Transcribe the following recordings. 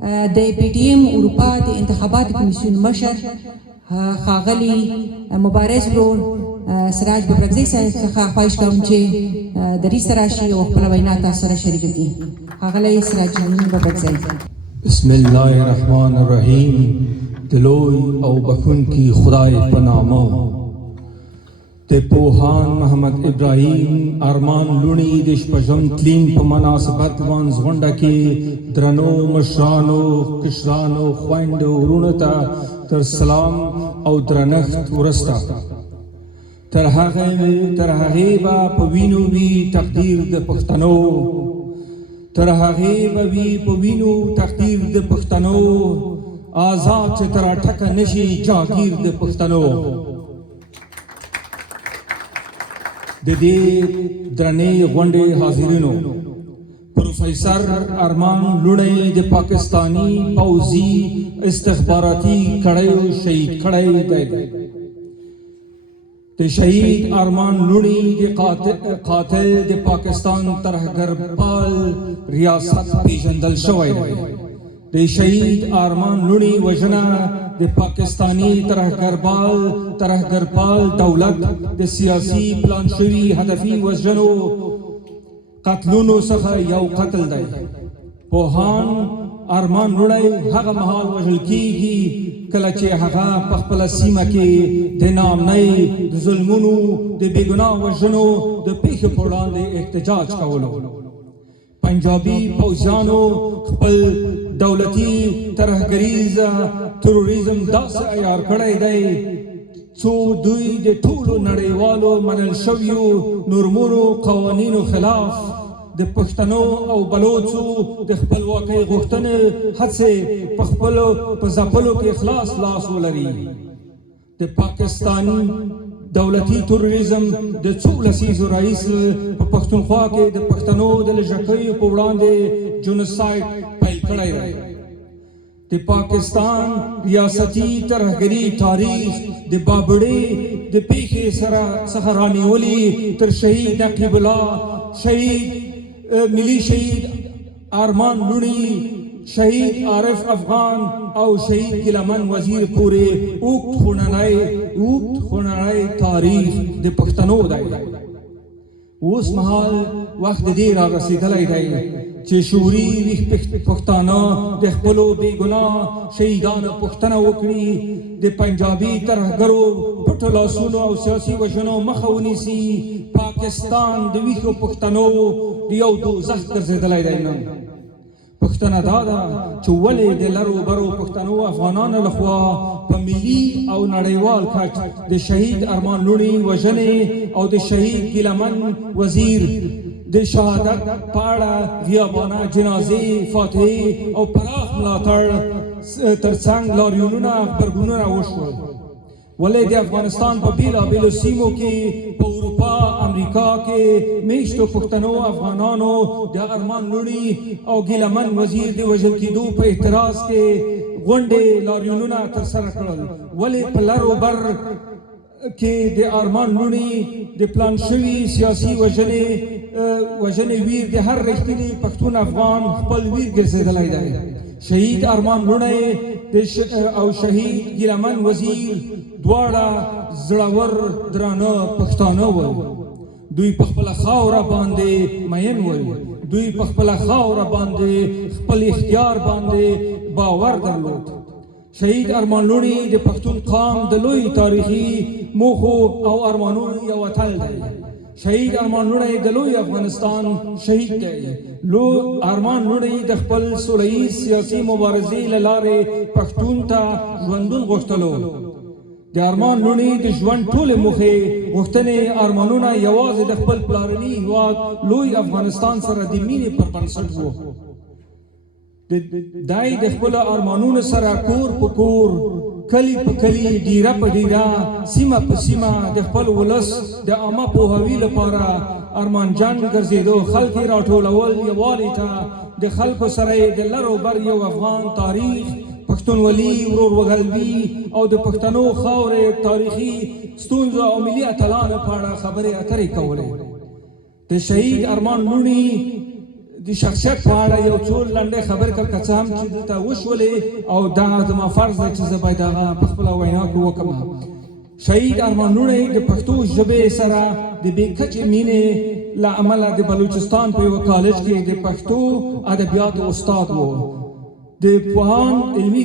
د پی ټی ایم اروپا د انتخاباتو کمیسیون مشر ښاغلي مبارز ورور سراج ببرکزی صاحب څخه خواهش کوم چې دریځ ته راشي او خپله وینا تاسو سره شریکه کړي. ښاغلی سراج ببرکزی. بسم الله الرحمن الرحیم. د لوی او بخښونکي خدای په نامه د پوهان محمد ابراهیم ارمان لوڼي د شپږم تلین په مناسبت لمانځ غونډه کې درنو مشرانو کشرانو خویندو وروڼو ته تر سلام او درنښت وروسته تر هغې به په وینو وي تقدیر د پښتنو، تر هغې به وي په وینو تقدیر د پښتنو، آزاد چې تر اټکه نشي جاگیر د پښتنو. د دې درنې غونډې حاضرینو پروفیسر ارمان لوڼی د پاکستانی پوځي استخباراتي کړیو شهید کړی دی. د شهید ارمان لوڼی د قاتل د پاکستان ترهګرپال ریاست پیژندل شوی دی. د شهید ارمان لوڼی وژنه د پاکستانی ترهګرپال دولت د سیاسي پلان شوي هدفي وژنو قتلونو څخه یو قتل دی. پوهان ارمان لوڼی هغه مهال وژل کیږي کله چې هغه په خپله سیمه کې د ناامنۍ د ظلمونو د بېګناه وژنو د پیښې په وړاندې احتجاج کولو. پنجابي پوځیانو خپل دولتي ترهګریز تروریزم داسې عیار کړی دی څو دوی د ټولو نړیوالو منل شویو نورمونو قوانینو خلاف د پښتنو او بلوڅو د خپلواکۍ غوښتنې هڅې په خپلو په ځپلو کې خلاص لاس ولري. د پاکستان دولتي تروریزم د څو لسیزو راهیس په پښتونخوا کې د پښتنو د لږکیو په وړاندې جنوسایډ پیل کړی دی. د پاکستان ریاستي ترهګري تاریخ د بابړې د پیښې څخه رانیولي تر شهید نقیب الله، شهید ملي شهید ارمان لوڼي، شهید عارف افغان او شهید ګیلمن وزیر پورې اوږد خونړی تاریخ د پښتنو دی. اوس مهال وخت د دې را رسېدلی دی چې شعوري ویښ پښتانه د خپلو بېګناه شهیدانو پوښتنه وکړي، د پنجابي ترهګرو پټو لاسونو او سیاسي وژنو مخه ونیسي. پاکستان د ویښو پښتنو د یو دوزخ ګرځېدلی دی. نن پوښتنه دا ده چې ولې د لرو برو پښتنو افغانانو لخوا په ملي او نړیوال کچ د شهید ارمان لوڼي وژنې او د شهید ګیلمن وزیر د شهادت په اړه غیابانه جنازې، فاتحې او پراخ ملاتړ ترڅنګ لاریونونه غبرګونونه وشول. ولې د افغانستان په بېلابېلو سیمو کې په اروپا امریکا کې میشتو پښتنو افغانانو د ارمان لوڼي او ګیلمن وزیر د وژل کېدو په اعتراض کې غونډې لاریونونه ترسره کړل؟ ولې په لر و بر کې د ارمان لوڼي د پلان شوي سیاسي وژنې ویر د هر رښتیني پښتون افغان خپل ویر ګرځېدلی دی؟ شهید ارمان لوڼی او شهید ګیلمن وزیر دواړه زړور درانه پښتانه ول. دوی په خپله خاوره باندې مین ول. دوی په خپله خاوره باندې خپل اختیار باندې باور درلود. شهید ارمان لوڼي د پښتون قام د لوی تاریخي موخو او ارمانونو یو اتل دی. شهید ارمان لوڼی د لوی افغانستان شهید دی. ارمان لوڼی د خپل سوله ییز سیاسي مبارزې له لارې پښتون ته ژوندون غوښتلو. د ارمان لوڼي د ژوند ټولې موخې غوښتنې ارمانونه یوازې د خپل پلارني هېواد لوی افغانستان سره د مینې پر بنسټ وو. دی د خپلو ارمانونو سره کور په کور، کلی په کلی، ډیره په ډیره، سیمه په سیمه د خپل ولس د عامه پوهاوي لپاره ارمانجن ګرځېدو. خلک یې راټولول یووالي ته، د خلکو سره یې د لر و بر یو افغان تاریخ، پښتونولي، ورورولي او د پښتنو خاورې تاریخي ستونزو او ملي اتلانو په اړه خبرې اترې کولې. د شهید ارمان لوڼي د شخصیت په اړه یو څو لنډې خبرې کړم که څه هم چې دلته وشولې او دا زما فرض دی چې زه باید هغه په خپله وینا کې وکړم. شهید ارمان لوڼی د پښتو ژبې سره د بې کچې مینې له امله د بلوچستان په یوه کالج کې د پښتو ادبیاتو استاد و. د پوهان علمي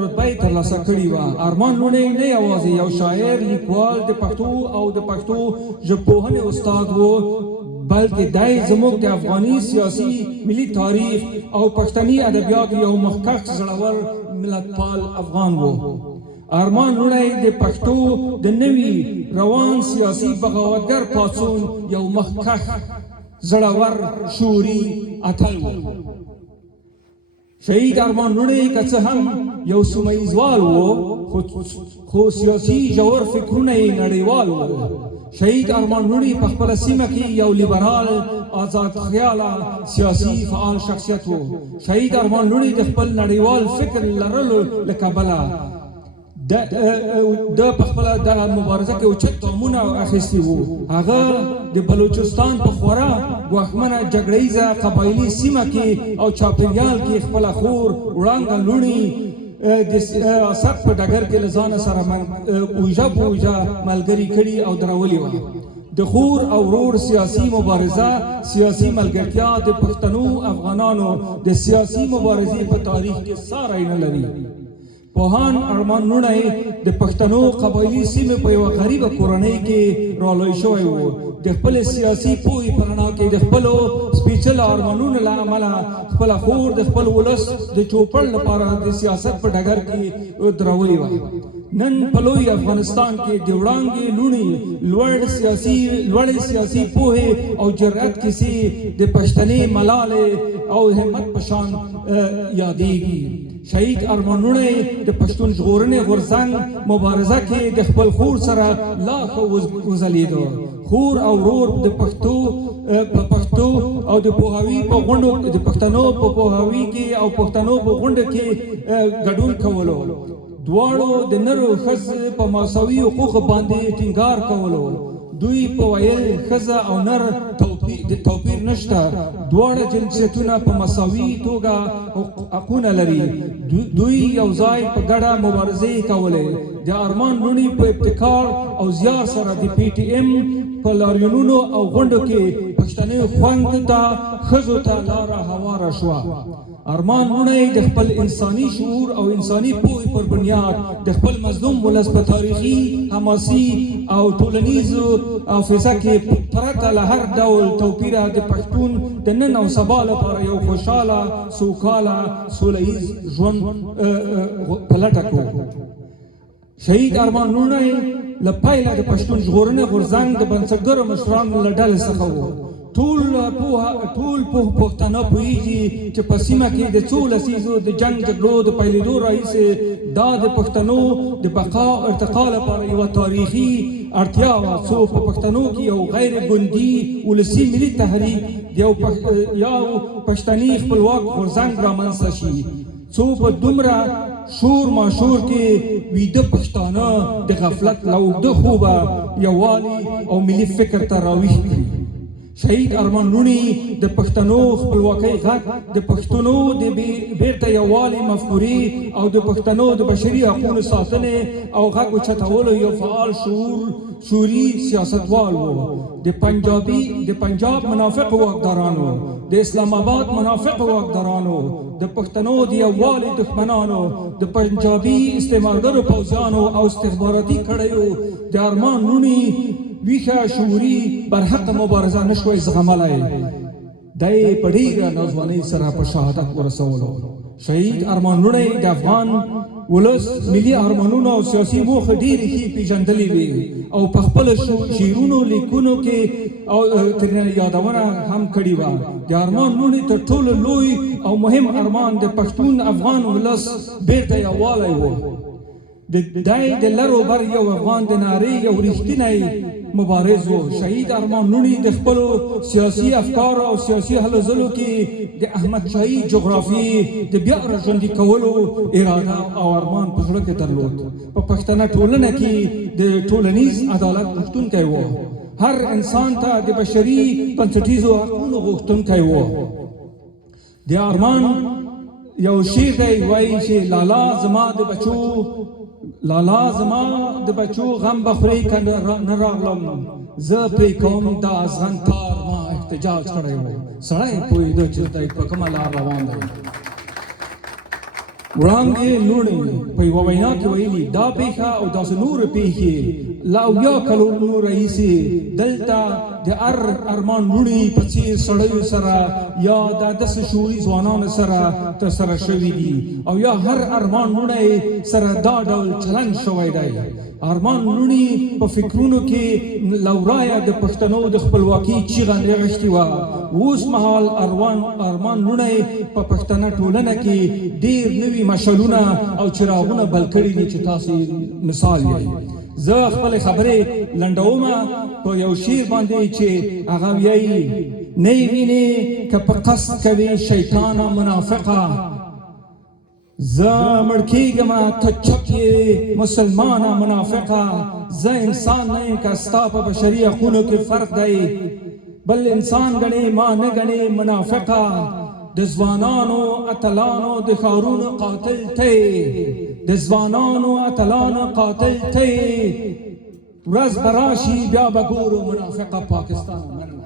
رتبه یې ترلاسه کړې وه. ارمان لوڼی نه یوازې یو شاعر، لیکوال، د پښتو او د پښتو ژبپوهنې استاد و، بلکې دی زموږ د افغاني سیاسي ملي تاریخ او پښتني ادبیاتو یو مخکښ زړور ملتپال افغان و. ارمان لوڼی د پښتو د نوي روان سیاسي بغاوتګر پاڅون یو مخکښ زړور شعوري اتل و. شهید ارمان لوڼی که څه هم یو سیمهییزوال و خو سیاسي ژور فکرونه یې نړیوال و. شهید ارمان لوڼی په خپله سیمه کې یو لیبرال آزاد خیاله سیاسي فعال شخصیت و. شهید ارمان لوڼی د خپل نړیوال فکر لرلو له کبله د په خپله دغه مبارزه کې اوچت ګامونه اخیستي وو. هغه د بلوچستان په خورا ګواښمنه جګړه ییزه قبایلي سیمه کې او چاپیریال کې خپله خور وړانګه لوڼي د سیاست په ډګر کې له ځانه سره اوژه په اوژه ملګري کړي او درولې وه. د خور او ورور سیاسي مبارزه، سیاسي ملګرتیا د پښتنو افغانانو د سیاسي مبارزې په تاریخ کې ساری نه لري. پوهان ارمان لوڼی د پښتنو قبایلي سیمې په یوه غریبه کورنۍ کې رالوی شوی و. د خپلې سیاسي پوهې په رڼا کې د خپلو سپېڅلو ارمانونو له امله خپله خور د خپل ولس د چوپړ لپاره د سیاست په ډګر کې درولې وه. نن په لوی افغانستان کې د وړانګې لوڼې لوړې سیاسي پوهې او جرأت کیسې د پښتنې ملالې او همت په شان یادېږي. شهید ارمان لوڼی د پښتون ژغورنې غورځنګ مبارزه کې د خپل خور سره لا ښه وځلېده. خور او ورور د پښتو او د پوهاوي په غونډو د پښتنو په پوهاوي کې او پښتنو په غونډه کې ګډون کولو. دواړو د نر او ښځې په مساوي حقوقو باندې ټینګار کولو. دوی په ویل ښځه او نر توپیر نشته، دواړه جنسیتونه په مساوي توګه حقونه لري. دوی یو ځای په ګډه مبارزې کولې. د ارمان لوڼی په ابتکار او زیار سره د پی ټي ایم په لاریونونو او غونډو کې پښتني خوند ته ښځو ته لاره هواره شوه. ارمان لوڼی د خپل انساني شعور او انساني پوهې پر بنیاد د خپل مظلوم ولس په تاریخي، حماسي او ټولنیزو حافظه کې پرته له هر ډول توپیره د پښتون د نن او سبا لپاره یو خوشحاله، سوکاله، سوله ییز ژوند په لټه کړو. شهید ارمان لوڼی له پیله د پښتون ژغورنې غورځنګ د بنسټګرو مشرانو له ډلې څخه و. ټول پښتانه پوهېږي چې په سیمه کې د څو لسیزو د جنګ جګړو د پیلېدو راهیسې دا د پښتنو د بقا ارتقا لپاره یوه تاریخي اړتیا وه څو په پښتنو کې یو غیر ګوندي ولسي ملي تحریک یو پښتني خپلواک غورځنګ رامنځته شي څو په دومره شور ماشور کې ویده پښتانه د غفلت له اوږده خوبه یووالي او ملي فکر ته راویښ کړي. شهید ارمان لوڼی د پښتنو خپلواکۍ غږ، د پښتنو د بیرته یووالي مفکورې او د پښتنو د بشري حقونو ساتنې او غږ اوچتولو یو فعال شعوري سیاستوال و. د پنجاب منافق واکدارانو، د اسلام آباد منافق واکدارانو، د پښتنو د یووالي دښمنانو، د پنجابي استعمارګرو پوځیانو او استخباراتي کړیو د ارمان لوڼی ویښه شعوري برحقه مبارزه نشوی زغملی. دی په ډېره ناځوانۍ سره په شهادت ورسولو. شهید ارمان لوڼی د افغان ولس ملي ارمانونو او سیاسي موخې ډېرې ښې پېژندلې وې او په خپلو شعرونو لیکونو کې او ترېنه یادونه هم کړې وه. د ارمان لوڼی تر ټولو لوی او مهم ارمان د پښتون افغان ولس بیرته یووالی و. دی د لر و بر یو افغان د نارې یو رښتینی مبارز و. شهید ارمان لوڼی د خپلو سیاسي افکارو او سیاسي هلو ځلو کې د احمدشاهي جغرافیې د بیا راژوندي کولو اراده او ارمان په زړه کې درلود. په پښتنه ټولنه کې د ټولنیز عدالت غوښتونکی و. هر انسان ته د بشري بنسټیزو حقونو غوښتونکی و. د ارمان یو شعر دی وایي چې لالا زما د بچو لالا زما د بچو غم بخوري که نه راغلم زه پرې کوم دا ازغن تار ما احتجاج کړی و. سړی پوهېده چې دی په کومه لار روان دی. وړاندې لوڼې په یوه وینا کې ویلي دا پېښه او داسې نورې پېښې له اویا کلونو راهیسې دلته د هر ارمان لوڼې په څېر سړیو سره یا د داسې شعوري ځوانانو سره ترسره شوي دي او یا هر ارمان لوڼی سره دا ډول چلند شوی دی. ارمان لوڼي په فکرونو کې لورایه د پښتنو د خپلواکۍ چیغه نغښتې وه. اوس مهال ارمان لوڼی په پښتنه ټولنه کې ډېر نوي مشعلونه او چراغونه بل کړي دي چې تاسې مثال یې. زه خپلې خبرې لنډومه په یو شعر باندې چې هغه وایي نه یې وینې که په قصد کوي شیطانه منافقه زه مړ کېږمه ته چپ یې مسلمانه منافقه زه انسان نه یم که ستا په بشري حقونو کې فرق دی بل انسان ګڼې ما نه ګڼې منافقه د ځوانانو اتلانو د ښارونو قاتل ته د ځوانانو اتلانو قاتل ته ورځ به راشي بیا به ګورو منافقه پاکستان.